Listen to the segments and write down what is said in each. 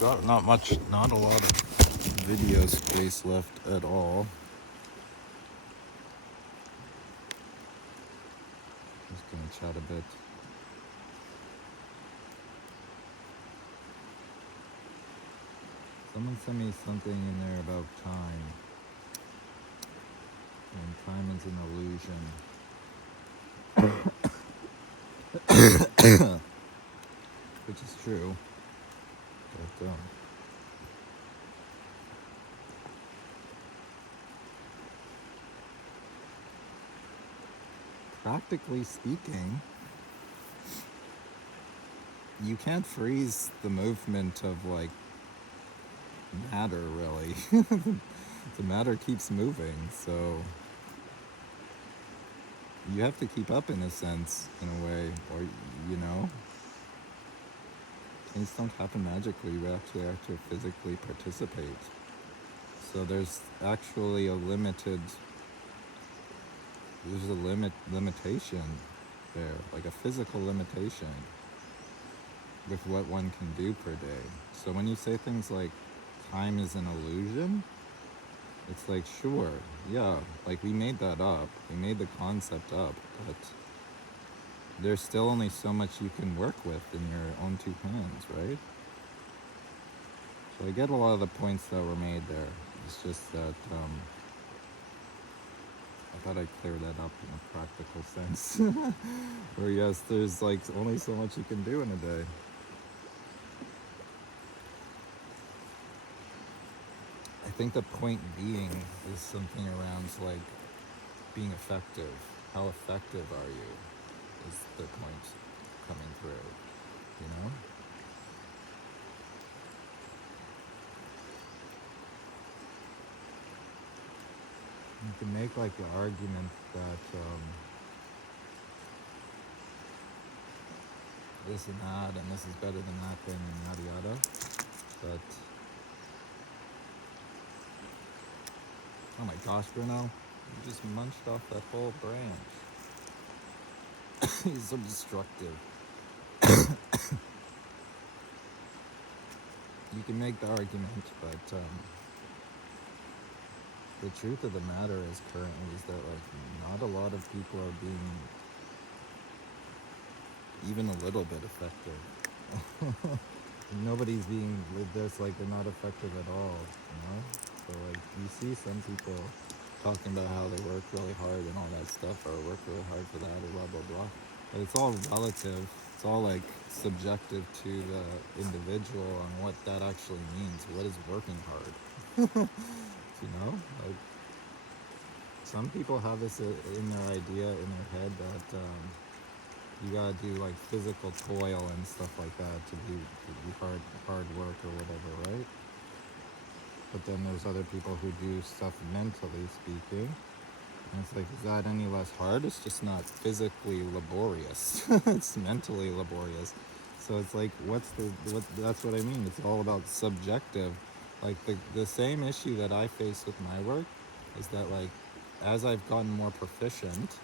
Got not a lot of video space left at all. Just gonna chat a bit. Someone sent me something in there about time. And time is an illusion. Which is true. But, practically speaking, you can't freeze the movement of, like, matter, really. The matter keeps moving, so you have to keep up in a sense, in a way, or, you know, things don't happen magically. We actually have to physically participate. So there's actually a limitation there, like a physical limitation with what one can do per day. So when you say things like time is an illusion, it's like, sure, yeah, like we made that up, we made the concept up, but there's still only so much you can work with in your own two hands, right? So I get a lot of the points that were made there. It's just that I thought I'd clear that up in a practical sense. Where yes, there's like only so much you can do in a day. I think the point being is something around like being effective. How effective are you? Is the point coming through, you know? You can make like the argument that this and that and this is better than that thing and yada yada, but oh my gosh, Bruno, you just munched off that whole branch. He's so destructive. You can make the argument, but the truth of the matter is currently is that like not a lot of people are being even a little bit effective. Nobody's being with this like they're not effective at all, you know? So like you see some people talking about how they work really hard and all that stuff, or work really hard for that, or blah blah blah. But it's all relative. It's all like subjective to the individual on what that actually means. What is working hard? You know, like some people have this in their idea in their head that you gotta do like physical toil and stuff like that to do hard work or whatever, right? But then there's other people who do stuff mentally speaking, and it's like, is that any less hard? It's just not physically laborious. It's mentally laborious. So it's like, that's what I mean. It's all about subjective. Like the same issue that I face with my work is that like, as I've gotten more proficient,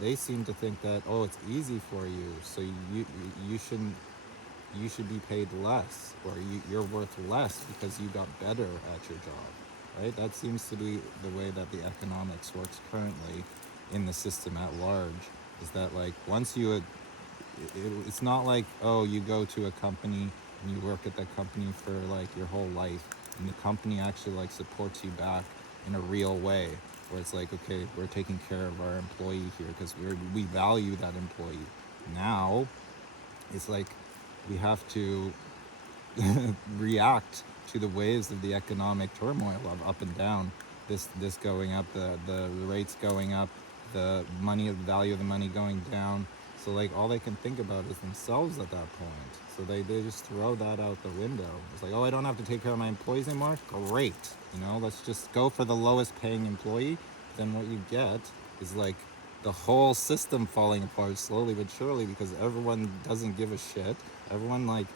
they seem to think that, oh, it's easy for you, so you should be paid less, or you're worth less because you got better at your job, right? That seems to be the way that the economics works currently in the system at large, is that like once it's not like, oh, you go to a company and you work at that company for like your whole life, and the company actually like supports you back in a real way, where it's like, okay, we're taking care of our employee here because we value that employee. Now it's like we have to react to the waves of the economic turmoil of up and down, this going up, the rates going up, the value of the money going down. So like all they can think about is themselves at that point. So they just throw that out the window. It's like, oh, I don't have to take care of my employees anymore? Great. You know, let's just go for the lowest paying employee. Then what you get is like the whole system falling apart slowly but surely, because everyone doesn't give a shit. Everyone like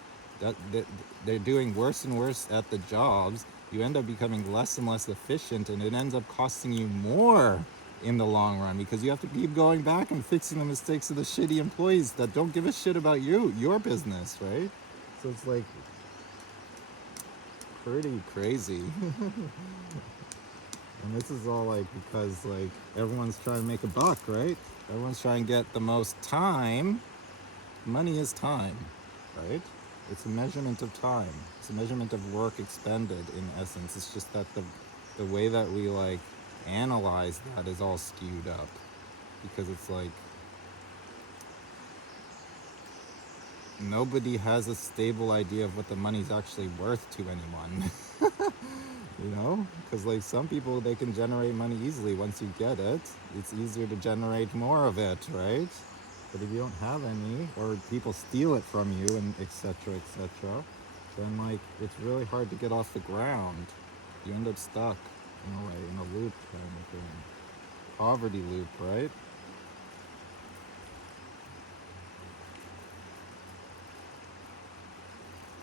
they're doing worse and worse at the jobs. You end up becoming less and less efficient, and it ends up costing you more in the long run, because you have to keep going back and fixing the mistakes of the shitty employees that don't give a shit about your business, right? So it's like pretty crazy. And this is all like because like everyone's trying to make a buck, right? Everyone's trying to get the most time. Money is time, right? It's a measurement of time. It's a measurement of work expended in essence. It's just that the way that we like analyze that is all skewed up because it's like nobody has a stable idea of what the money's actually worth to anyone. You know, because like some people, they can generate money easily. Once you get it, it's easier to generate more of it, right? But if you don't have any, or people steal it from you, and etc., etc., then like it's really hard to get off the ground. You end up stuck in a way, in a loop kind of thing, poverty loop, right?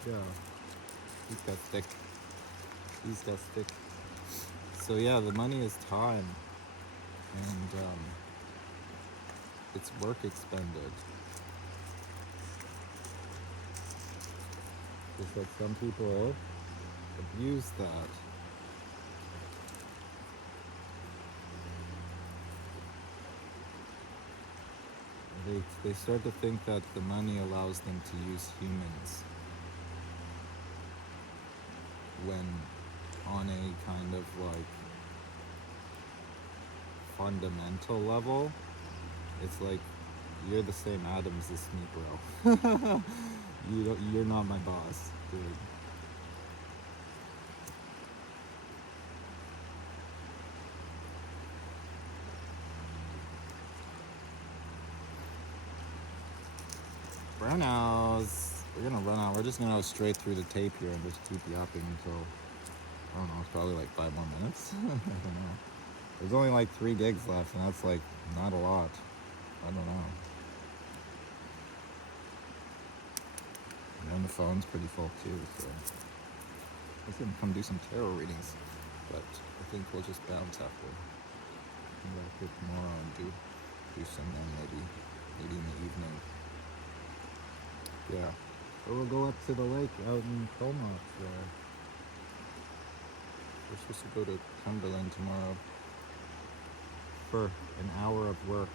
Yeah, he's got thick. He's got thick. So yeah, the money is time, and it's work expended. Just that some people abuse that. They start to think that the money allows them to use humans when on a kind of like fundamental level, it's like you're the same atoms as me, bro. You're not my boss, dude. Brownows. We're gonna run out. We're just gonna go straight through the tape here and just keep yapping until I don't know. It's probably like 5 more minutes. I don't know. There's only like 3 gigs left, and that's like not a lot. I don't know. And the phone's pretty full too, so I was gonna come do some tarot readings, but I think we'll just bounce after. I'm gonna pick tomorrow and do some then maybe in the evening. Yeah. Or we'll go up to the lake out in Comox there. We're supposed to go to Cumberland tomorrow for an hour of work.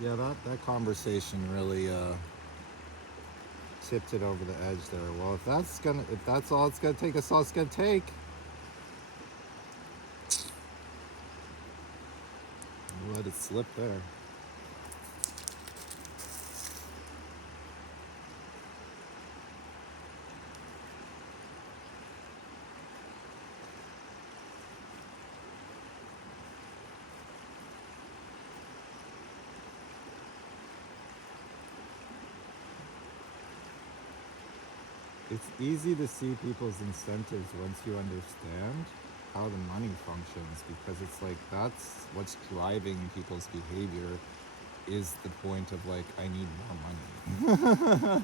Yeah, that conversation really tipped it over the edge there. Well, if that's all it's gonna take, that's all it's gonna take. I'll let it slip there. It's easy to see people's incentives once you understand how the money functions because it's like that's what's driving people's behavior is the point of like I need more money.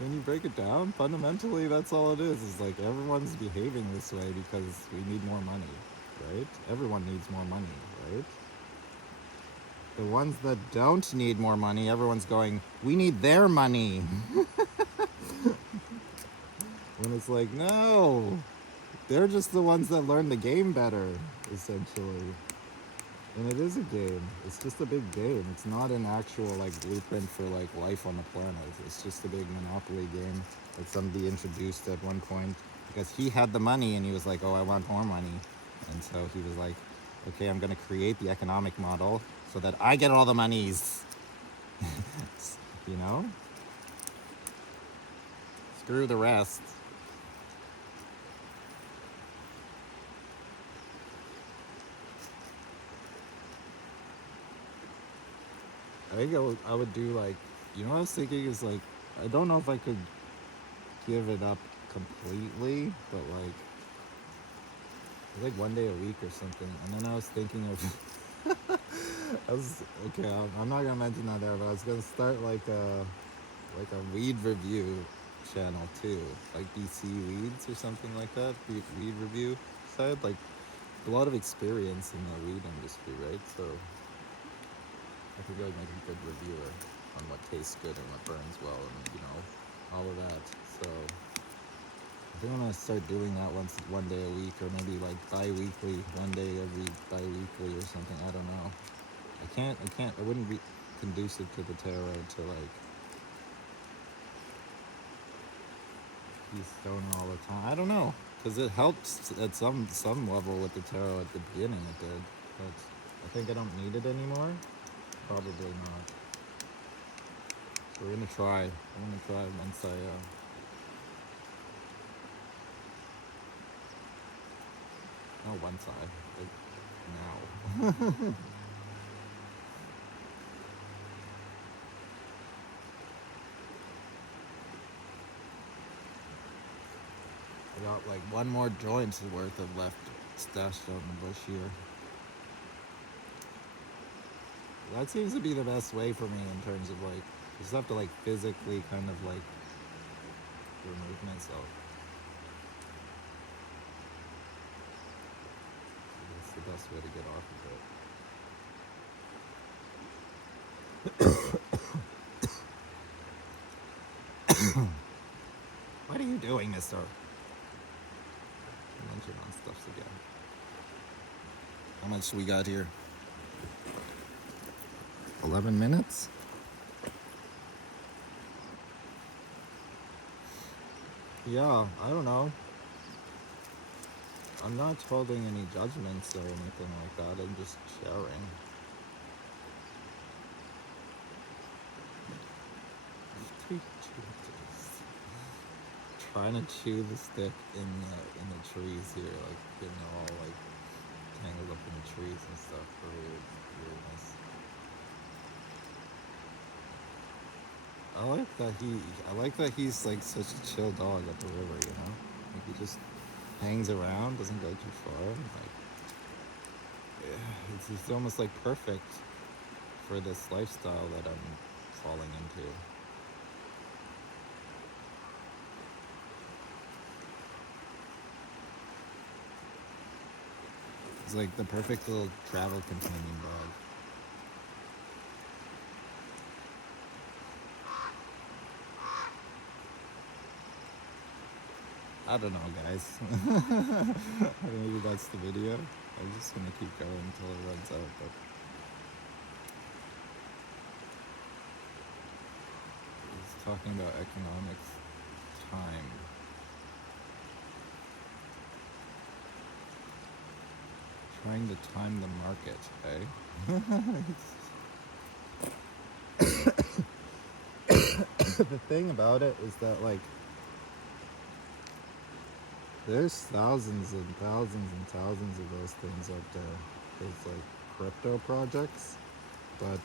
When you break it down, fundamentally that's all it is like everyone's behaving this way because we need more money, right? Everyone needs more money, right? The ones that don't need more money, everyone's going, we need their money. When it's like, no, they're just the ones that learn the game better, essentially. And it is a game. It's just a big game. It's not an actual like blueprint for like life on the planet. It's just a big Monopoly game that somebody introduced at one point because he had the money and he was like, oh, I want more money. And so he was like, okay, I'm gonna create the economic model so that I get all the monies. You know? Screw the rest. I think I would do like, you know what I was thinking is like, I don't know if I could give it up completely, but like one day a week or something. And then I was thinking of, I'm not gonna mention that there, but I was gonna start like a weed review channel too, like BC Weeds or something like that. Weed review side, like a lot of experience in the weed industry, right? So I think I would make a good reviewer on what tastes good and what burns well, and all of that. So I think I'm gonna start doing that one day a week, or maybe like bi-weekly, one day every bi-weekly or something. I don't know. I wouldn't be conducive to the tarot to like be stoner all the time. I don't know, because it helps at some level with the tarot at the beginning. It did, but I think I don't need it anymore. Probably not. So we're gonna try. I'm gonna try once I. No, once I. Like, now. I got like one more joint's worth of left stashed out in the bush here. That seems to be the best way for me in terms of like, I just have to like physically kind of like remove myself. That's the best way to get off of it. What are you doing, mister? Munching on stuffs again. How much we got here? 11 minutes? Yeah, I don't know. I'm not holding any judgments or anything like that. I'm just sharing. Trying to chew the stick in the trees here, like getting it all like tangled up in the trees and stuff for weirdness. I like that he's like such a chill dog at the river, Like he just hangs around, doesn't go too far. Like it's almost like perfect for this lifestyle that I'm falling into. It's like the perfect little travel companion dog. I don't know, guys. Maybe that's the video. I'm just gonna keep going until it runs out. But he's talking about economics, time. Trying to time the market, eh? The thing about it is that like there's thousands and thousands and thousands of those things out there. There's like crypto projects, but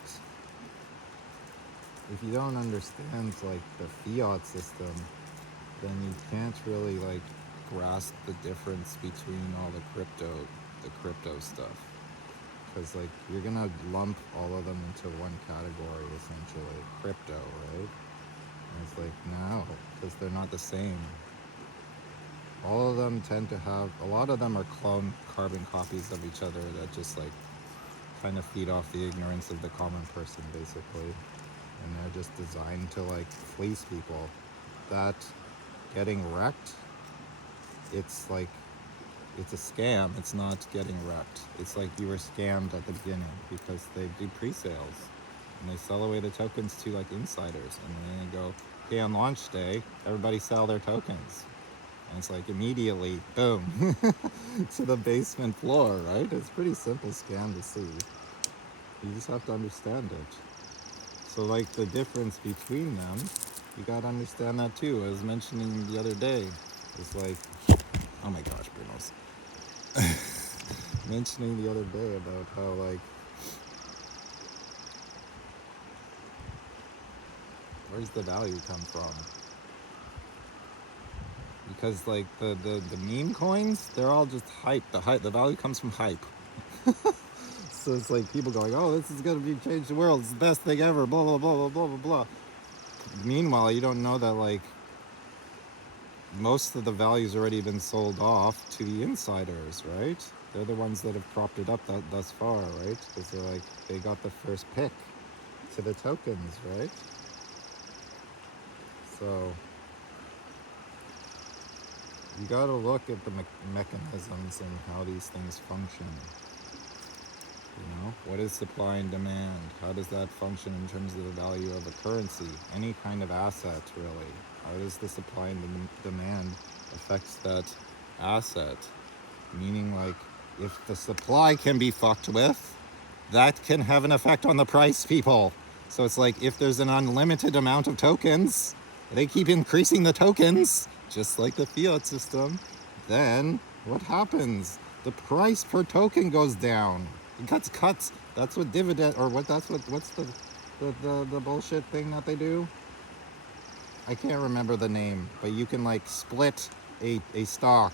if you don't understand like the fiat system, then you can't really like grasp the difference between all the crypto stuff. Because like you're gonna lump all of them into one category essentially, crypto, right? And it's like no, because they're not the same. All of them tend to have, a lot of them are clone carbon copies of each other that just like kind of feed off the ignorance of the common person basically. And they're just designed to like fleece people. That getting wrecked, it's like, it's a scam. It's not getting wrecked. It's like you were scammed at the beginning because they do pre-sales and they sell away the tokens to like insiders, and then they go, okay, on launch day, everybody sell their tokens. And it's like immediately, boom, to the basement floor, right? It's a pretty simple scam to see. You just have to understand it. So like the difference between them, you gotta understand that too. I was mentioning the other day, it's like, oh my gosh, Bruno's. Mentioning the other day about how like, where's the value come from? Because like the meme coins, they're all just hype. The value comes from hype. So it's like people going, oh, this is gonna be change the world. It's the best thing ever. Blah blah blah blah blah blah blah. Meanwhile, you don't know that like most of the value's already been sold off to the insiders, right? They're the ones that have propped it up thus far, right? Because they're like, they got the first pick to the tokens, right? So you gotta look at the mechanisms and how these things function. You know, what is supply and demand? How does that function in terms of the value of a currency? Any kind of asset, really. How does the supply and demand affects that asset? Meaning, like, if the supply can be fucked with, that can have an effect on the price, people. So it's like if there's an unlimited amount of tokens, they keep increasing the tokens, just like the fiat system, then what happens? The price per token goes down. It gets cuts. That's what dividend, or what, what's the bullshit thing that they do? I can't remember the name, but you can like split a stock,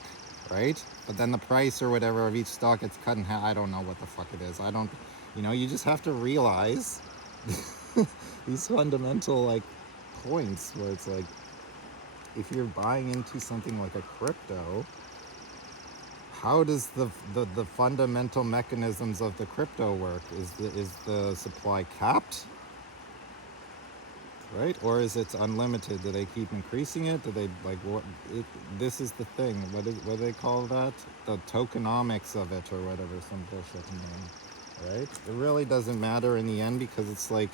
right? But then the price or whatever of each stock gets cut in half. I don't know what the fuck it is. I don't, you just have to realize these fundamental like points where it's like, if you're buying into something like a crypto, how does the fundamental mechanisms of the crypto work? Is the supply capped? Right? Or is it unlimited? Do they keep increasing it? Do they like what? This is the thing. What do they call that? The tokenomics of it, or whatever, some bullshit name. Right? It really doesn't matter in the end because it's like,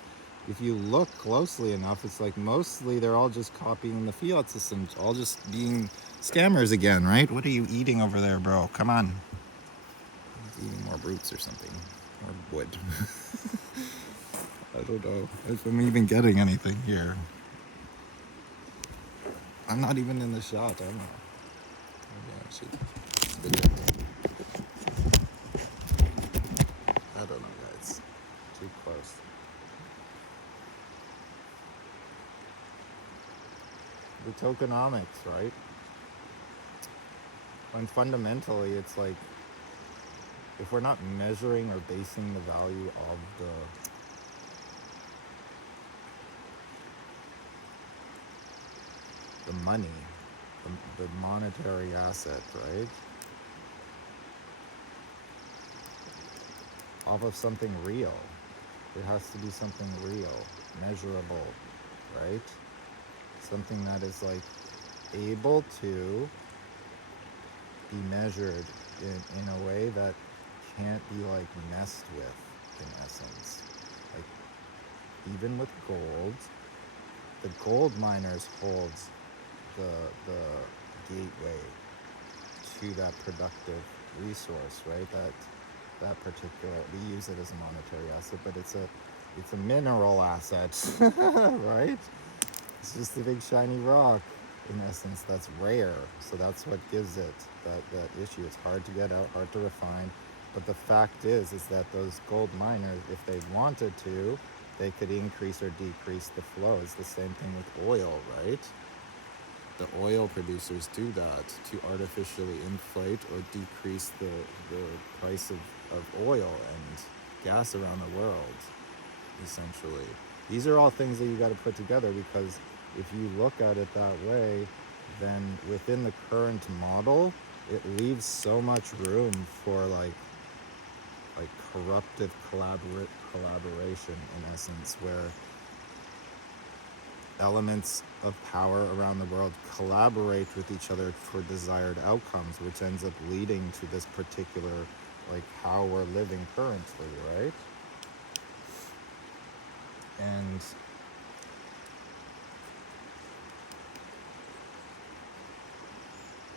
if you look closely enough, it's like mostly they're all just copying the fiat system, all just being scammers again, right? What are you eating over there, bro? Come on. Eating more roots or something, or wood. I don't know if I'm even getting anything here. I'm not even in the shot, am I? Maybe I should video. I don't know, guys. Too close. The tokenomics, right? When fundamentally it's like, if we're not measuring or basing the value of the money, the monetary asset, right? Off of something real. It has to be something real, measurable, right? Something that is like able to be measured in a way that can't be like messed with, in essence. Like, even with gold, the gold miners hold the gateway to that productive resource, right? That particular, we use it as a monetary asset, but it's a mineral asset, right? It's just a big shiny rock, in essence, that's rare. So that's what gives it that issue. It's hard to get out, hard to refine. But the fact is that those gold miners, if they wanted to, they could increase or decrease the flow. It's the same thing with oil, right? The oil producers do that to artificially inflate or decrease the price of oil and gas around the world, essentially. These are all things that you got to put together, because if you look at it that way, then within the current model, it leaves so much room for like corruptive collaboration, in essence, where elements of power around the world collaborate with each other for desired outcomes, which ends up leading to this particular, like, how we're living currently, right? And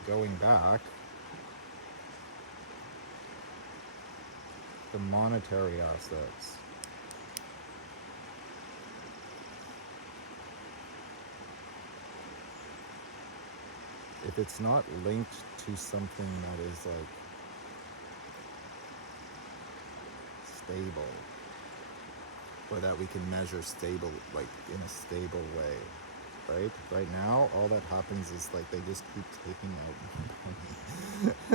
going back, the monetary assets. If it's not linked to something that is like stable, or that we can measure stable, like in a stable way, right? Right now, all that happens is like they just keep taking out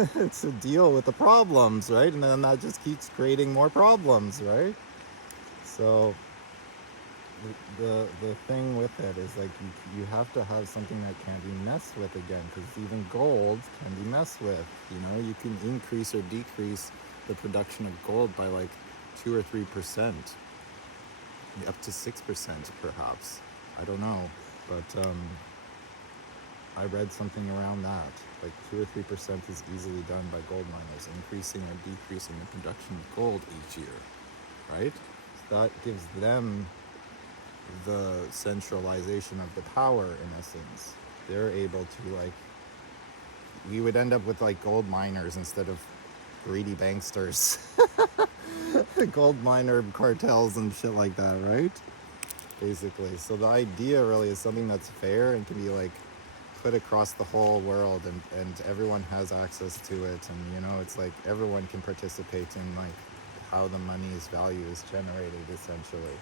money to deal with the problems, right? And then that just keeps creating more problems, right? So the thing with it is like you have to have something that can't be messed with again, because even gold can be messed with. You know, you can increase or decrease the production of gold by like 2 or 3%, up to 6% perhaps. I don't know, but I read something around that. Like 2 or 3% is easily done by gold miners, increasing or decreasing the production of gold each year, right? So that gives them the centralization of the power in essence. They're able to like, we would end up with like gold miners instead of greedy banksters. Gold miner cartels and shit like that, right? Basically. So the idea really is something that's fair and can be like put across the whole world, and everyone has access to it, and you know, it's like everyone can participate in like how the money's value is generated essentially.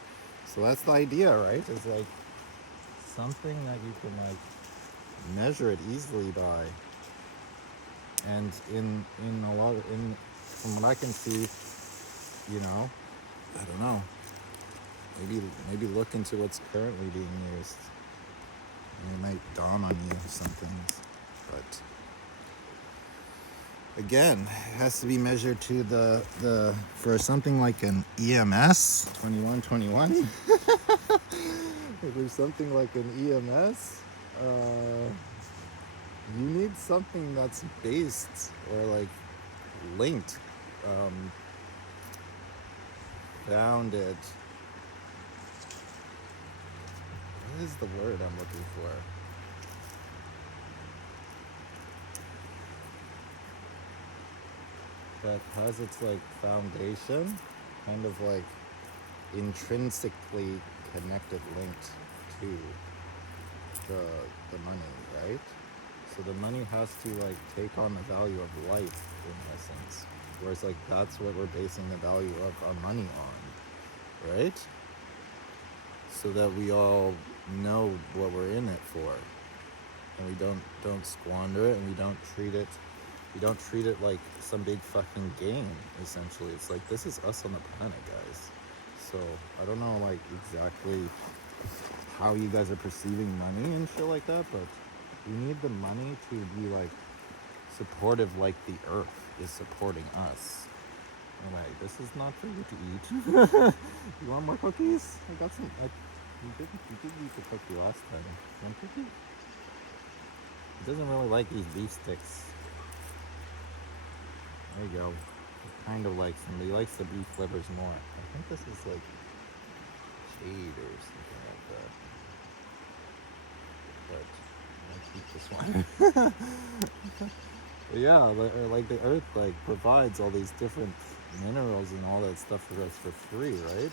So that's the idea, right? It's like something that you can like measure it easily by. And in a lot of, in from what I can see, you know, I don't know, maybe look into what's currently being used, and it might dawn on you some things. But again, it has to be measured to the for something like an EMS 2121. If there's something like an EMS, you need something that's based or like linked, founded. What is the word I'm looking for? That has its like foundation, kind of like intrinsically connected, linked to the money, right? So the money has to like take on the value of life in essence. Whereas like that's what we're basing the value of our money on, right? So that we all know what we're in it for, and we don't squander it, and we don't treat it like some big fucking game. Essentially, it's like this is us on the planet, guys. So I don't know like exactly how you guys are perceiving money and shit like that, but we need the money to be like supportive, like the earth is supporting us. Anyway, this is not for you to eat. You want more cookies? I got some. You did eat the cookie last time. One cookie? He doesn't really like these beef sticks. There you go. He kind of likes them, but he likes the beef livers more. I think this is like jade or something like that. But I'll keep this one. But yeah, like the earth like provides all these different minerals and all that stuff for us for free, right?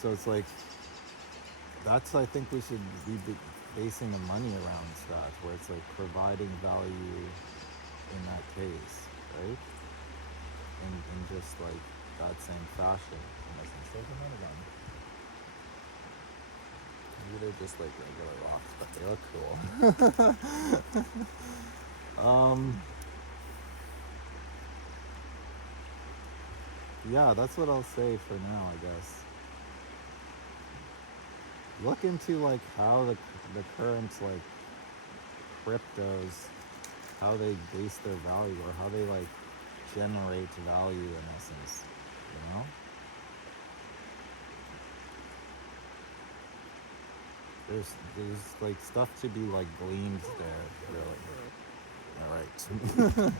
So it's like that's, I think we should be basing the money around that, where it's like providing value in that case, right? In just like that same fashion, in essence. There's another one. Maybe they're just like regular rocks, but they look cool. Yeah, that's what I'll say for now, I guess. Look into like how the current like cryptos, how they base their value, or how they like generate value in essence, you know? There's like stuff to be like gleaned there, really. All right.